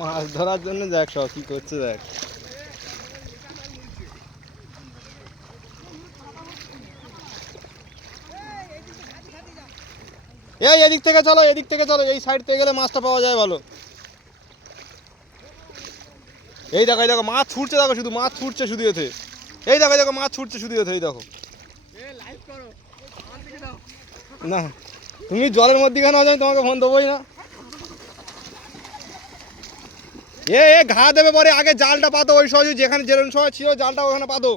মাছ ধরার জন্য দেখ সব কি করছে দেখ। এই এদিক থেকে চলো, এদিক থেকে চলো, এই সাইড থেকে গেলে মাছটা পাওয়া যায় ভালো। এই দেখো, এই দেখো মাছ ছুটছে, দেখো শুধু মাছ ছুটছে শুধু এতে। এই দেখো, দেখো মাছ ছুটছে শুধু এতে, এই দেখো। না তুমি জলের মধ্যে কেন আমি তোমাকে ফোন দেবোই না। এ ঘা দেবে পরে, আগে জালটা পাতো ওই সহজে, যেখানে যেরকম সময় ছিল জালটা ওখানে পাতো।